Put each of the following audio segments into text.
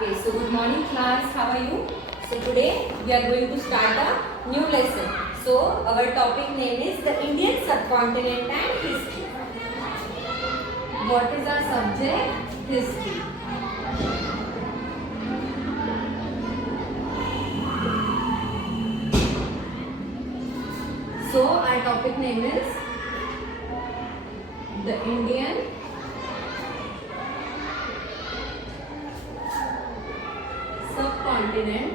Okay, so good morning class, how are you? So today we are going to start a new lesson. So our topic name is the Indian subcontinent and history. What is our subject? History. So our topic name is the Indian subcontinent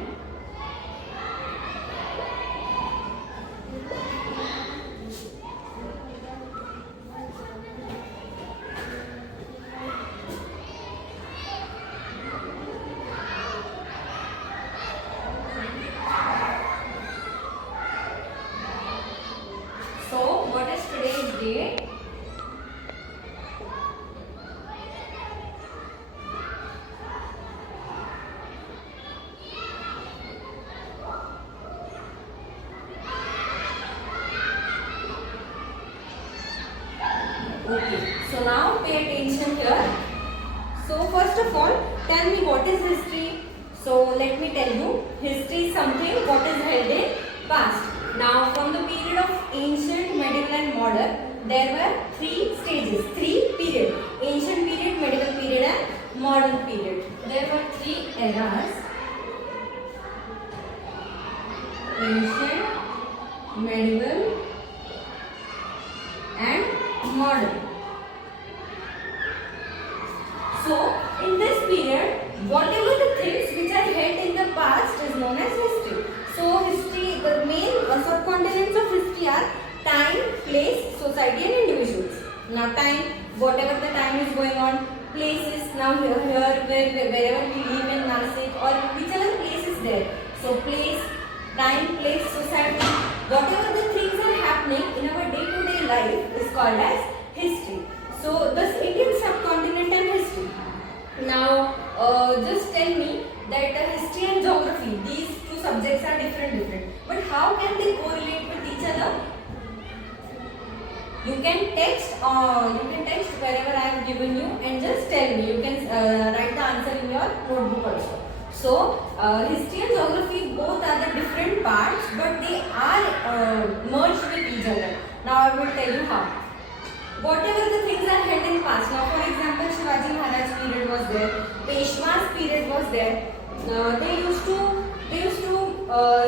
So, what is today's date? Okay, so now pay attention here. So, first of all, tell me what is history? So, let me tell you, history is something what is held in past. Now, from the period of ancient, medieval and modern, there were three stages, three periods. Ancient period, medieval period and modern period. There were three eras. Ancient, medieval and modern. So, in this period, whatever the things which are held in the past is known as history. So, history, the main subcontinents of history are time, place, society and individuals. Now, time, whatever the time is going on, places, now here wherever we live in Nasik or whichever place is there. So, place, time, place, society, whatever the things are happening in our day-to-day life is called as history. So, this Indian subcontinent and history. Now, just tell me that history and geography, these two subjects are different. But how can they correlate with each other? You can text wherever I have given you and just tell me. You can write the answer in your notebook also. So, history and geography both are the different parts, but they are merged with each other. Now, I will tell you how. Whatever the things are held in past. Now, for example, Shivaji Maharaj period was there, Peshwa's period was there. They used to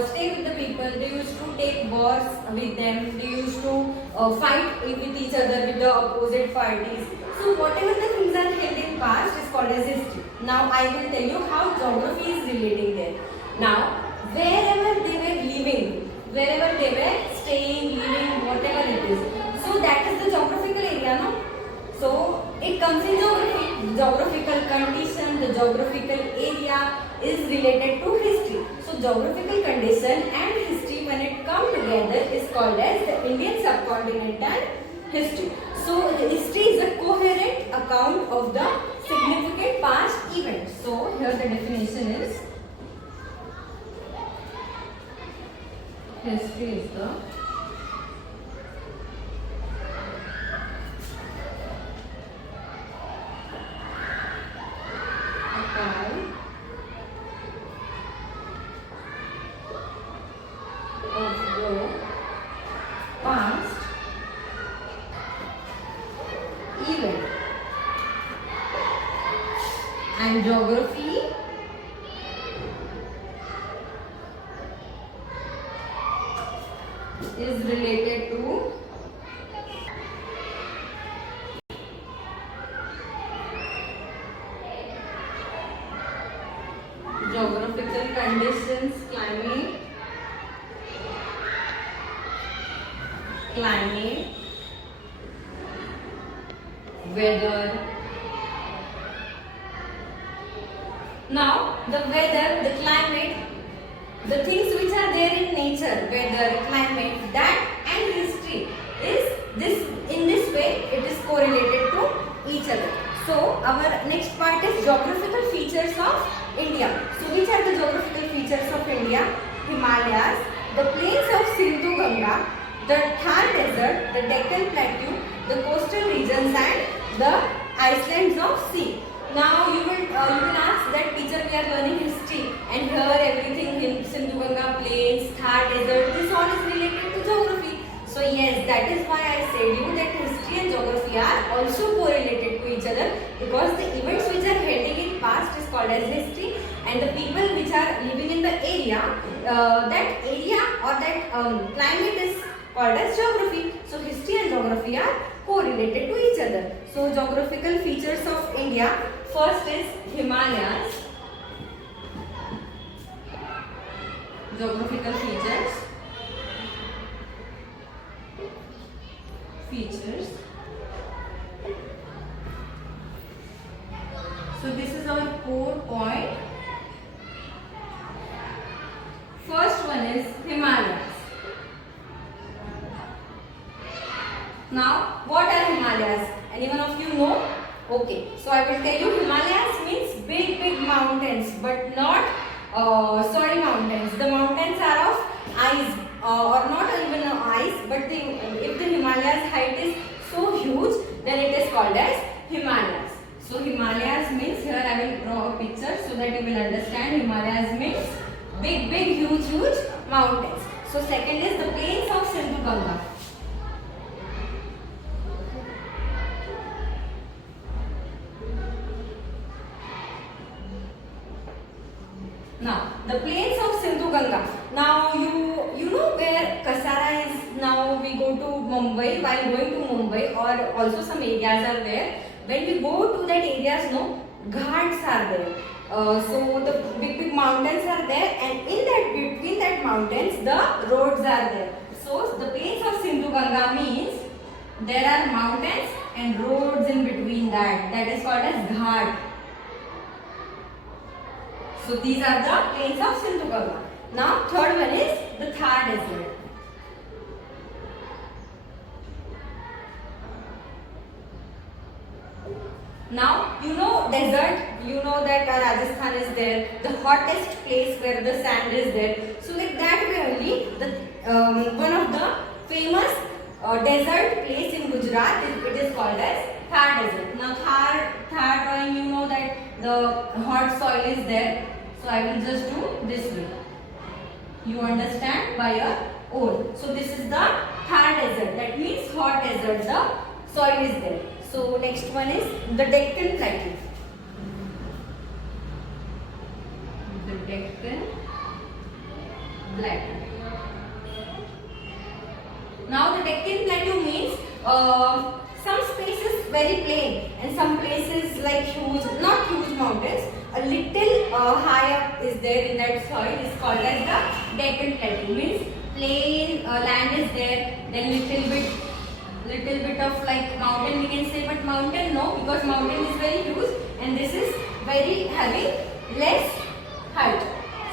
stay with the people. They used to take wars with them. They used to fight with each other with the opposite parties. So, whatever the things are held in past is called as history. Now, I will tell you how geography is relating there. Now, wherever they were living, wherever they were staying, living, whatever it is. So that is the geographical area, no? So it comes in geography. Geographical condition, the geographical area is related to history. So geographical condition and history, when it come together, is called as the Indian subcontinent and history. So history is a coherent account of the significant past events. So here the definition is: history is the of the past event, and geography is related to geographical conditions, climate, weather. Now, the weather, the climate, the things which are there in nature, weather, climate, that and history is this. In this way, it is correlated to each other. So, our next part is geographical features of India. So, which are the geographical features of India? Himalayas, the plains of Sindhu Ganga, the Thar Desert, the Deccan Plateau, the coastal regions and the islands of sea. Now you will ask that teacher, we are yes, that is why I said you that history and geography are also correlated to each other, because the events which are held in past is called as history, and the people which are living in the area, that area or that climate is called as geography. So history and geography are correlated to each other. So geographical features of India, first is Himalayas. Geographical features. So this is our core point. First one is Himalayas. Now, what are Himalayas? Anyone of you know? Okay, so I will tell you, Himalayas means big mountains, but not soil mountains. The mountains are of ice or not even ice, but if the Himalayas height is so huge, then it is called as Himalayas. So Himalayas means, here I will draw a picture so that you will understand. Himalayas means big huge mountains. So second is the plains of Sindhu Ganga. Now, the plains of Sindhu Ganga. Now, you know where Kasara is. Now, we go to Mumbai. While going to Mumbai, or also some areas are there. When we go to that areas, no, ghats are there. So the big mountains are there, and in that between that mountains, the roads are there. So the plains of Sindhu Ganga means there are mountains and roads in between that. That is called as ghat. So these are the plains of Sindhu Ganga. Now third one is the Thar Desert. Now you know desert, you know that Rajasthan is there, the hottest place where the sand is there. So like that way only, the one of the famous desert place in Gujarat, it is called as Thar Desert. Now Thar drawing, you know that the hot soil is there. So I will just do this way. You understand by your own. So this is the Thar Desert. That means hot desert. The soil is there. So next one is the Deccan Plateau. The Deccan Plateau. Now the Deccan Plateau means some spaces very plain and some places like huge, not huge mountains. A little high up is there in that soil is called as the Deccan Plateau. Means plain land is there, then little bit of like mountain we can say, but mountain no, because mountain is very huge and this is very having less height.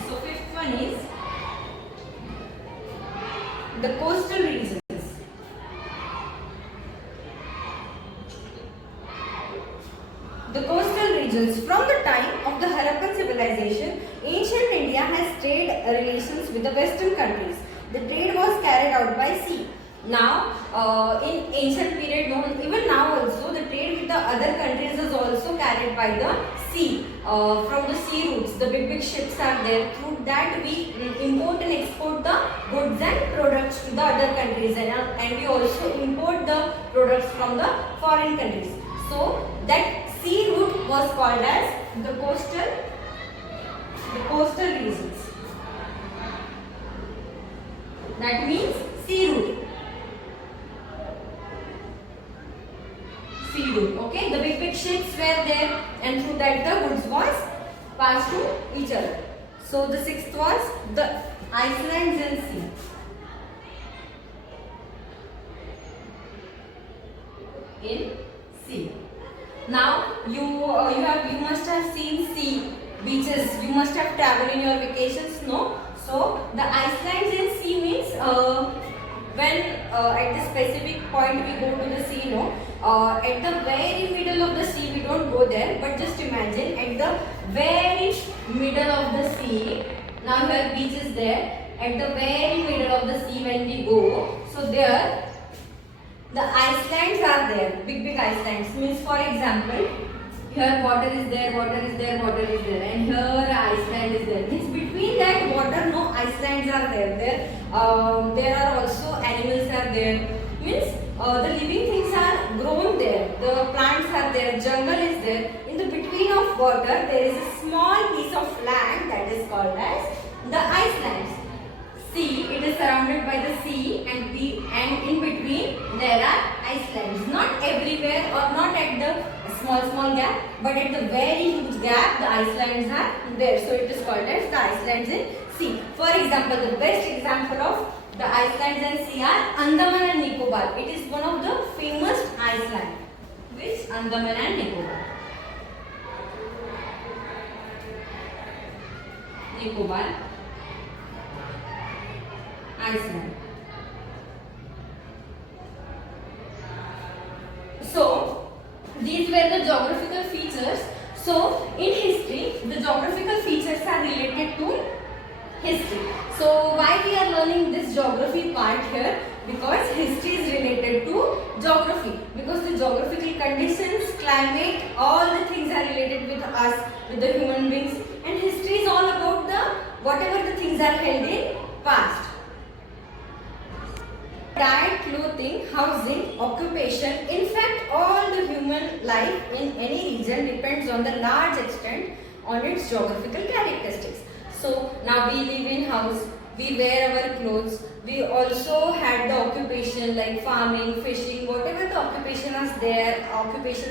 So fifth one is the coastal regions. The coastal regions. From the time of the Harappan civilization, ancient India has trade relations with the western countries. The trade was carried out by sea. Now, in ancient period, even now also, the trade with the other countries is also carried by the sea. From the sea routes, the big ships are there. Through that, we import and export the goods and products to the other countries, and we also import the products from the foreign countries. So that sea route was called as the coastal regions. That means sea route. Sea route. Okay, the big ships were there, and through that the goods was passed to each other. So the sixth was the Iceland Sea. In sea. Now you must have seen sea beaches. You must have traveled in your vacations, no? So the Iceland Sea means when at the specific point we go to the sea, no? At the very middle of the sea we don't go there, but just imagine at the very middle of the sea. Now here beach is there. At the very middle of the sea when we go, so there the islands are there, big islands. Means for example, here water is there, and here Iceland is there. Means between that water, no islands are there. There are also animals are there. Means the living things are grown there, the plants are there, jungle is there. In the between of water there is a small piece of land that is called as the icelands. See, it is surrounded by the sea and in between there are icelands. Not everywhere or not at the small gap, but at the very huge gap the icelands are there. So it is called as the icelands in sea. For example, the best example of the icelands and sea are Andaman and Nicobar. It is one of the famous islands. Which? Andaman and Nicobar. Nicobar Iceland. So these were the geographical features. So in history, the geographical features are related to history. So why we are learning this geography part here? Because history is related to geography. Because the geographical conditions, climate, all the things are related with us, with the human beings. And history is all about the whatever the things are held in past. Diet, clothing, housing, occupation, in fact all the human life in any region depends on the large extent on its geographical characteristics. So now we live in house, we wear our clothes, we also had the occupation like farming, fishing, whatever the occupations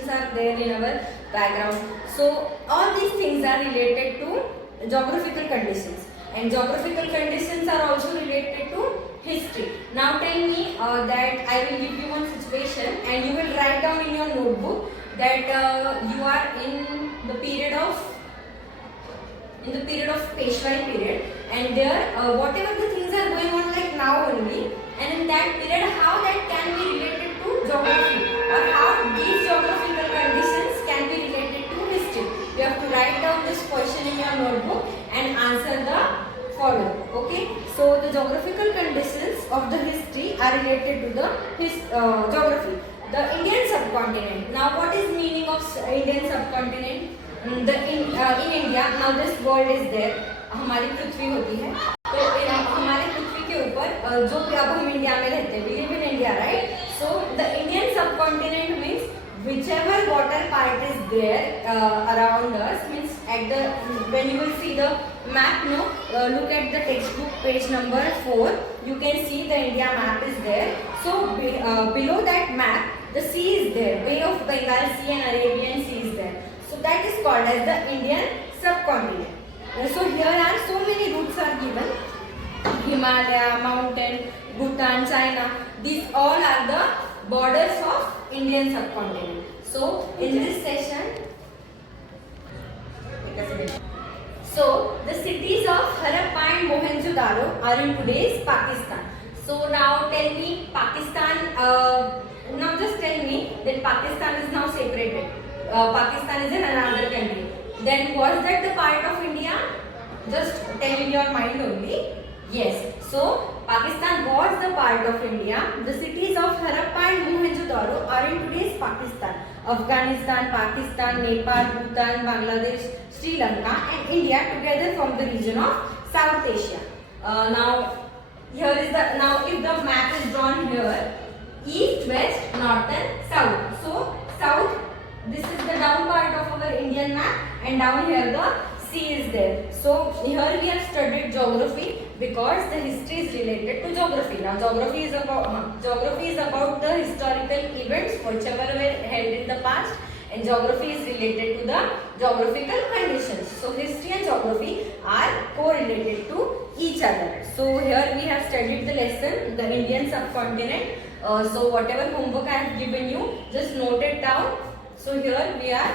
are there in our background. So all these things are related to geographical conditions, and geographical conditions are also related to history. Now tell me that I will give you one situation and you will write down in your notebook that you are in the period of Peshwai period, and there whatever the things are going on like now only, and in that period how that can be related to geography, or how these geographical conditions can be related to history. You have to write down this question in your notebook and answer the following. Okay, so the geographical conditions of the history are related to the geography. The Indian subcontinent. Now what is meaning of Indian subcontinent? In India, now this world is there. हमारी पृथ्वी होती है, तो हमारे पृथ्वी के ऊपर जो भी अब हम इंडिया में रहते हैं, we live in India, right? So the Indian subcontinent means whichever water part is there around us, means at the when you will see the map, no, look at the textbook page number 4. You can see the India map is there. So below that map, the sea is there. Bay of Bengal Sea and Arabian Sea is there. So that is called as the Indian subcontinent. So here are so many routes are given: Himalaya, mountain, Bhutan, China. These all are the borders of Indian subcontinent. So in this session, so the cities of Harappa and Mohenjo-daro are in today's Pakistan. So now tell me, Pakistan. Now just tell me that Pakistan is now separated. Pakistan is in another country. Then was that the part of India? Just tell in your mind only. Yes. So Pakistan was the part of India. The cities of Harappa and Mohenjo-daro are in today's Pakistan, Afghanistan, Pakistan, Nepal, Bhutan, Bangladesh, Sri Lanka, and India together from the region of South Asia. Now here is the if the map is drawn here, east, west, north, and south. So south. This is the down part of our Indian map, and down here the sea is there. So here we have studied geography because the history is related to geography. Now geography is about the historical events whichever were held in the past, and geography is related to the geographical conditions. So history and geography are correlated to each other. So here we have studied the lesson, the Indian subcontinent. So whatever homework I have given you, just note it down. So here we are